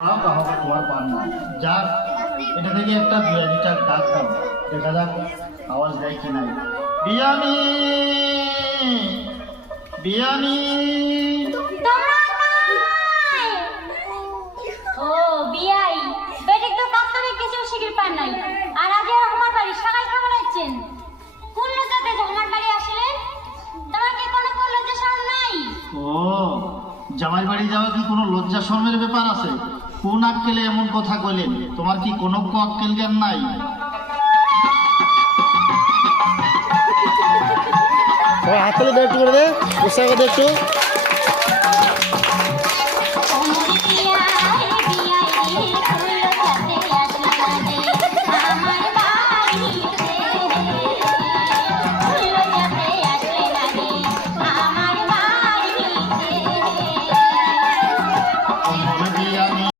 তোমার পান না যাক, এটা থেকে একটা বিরিয়ানিটার ডাক দাও, দেখা যাক আওয়াজ দেয় কি নাই। বিরিয়ানি বিরিয়ানি। ও বিয়াই বেটিক তো কাস্তরে কিছু শিখির পান নাই, আর আজ আমার বাড়ি সকাল খাবার আছেন কোন লজ্জাতে আমার বাড়ি আসলেন? তোমাকে কোনো লজ্জা শরম নাই? ও জামাই বাড়ি যাওয়া কি কোনো লজ্জা শরমের ব্যাপার আছে? কোন আক্কেলে এমন কথা কইলেন? তোমার কি কোনো আক্কেল জ্ঞান নাই? হাততালি দে একটু করে দে, উৎসাহ করে দে একটু।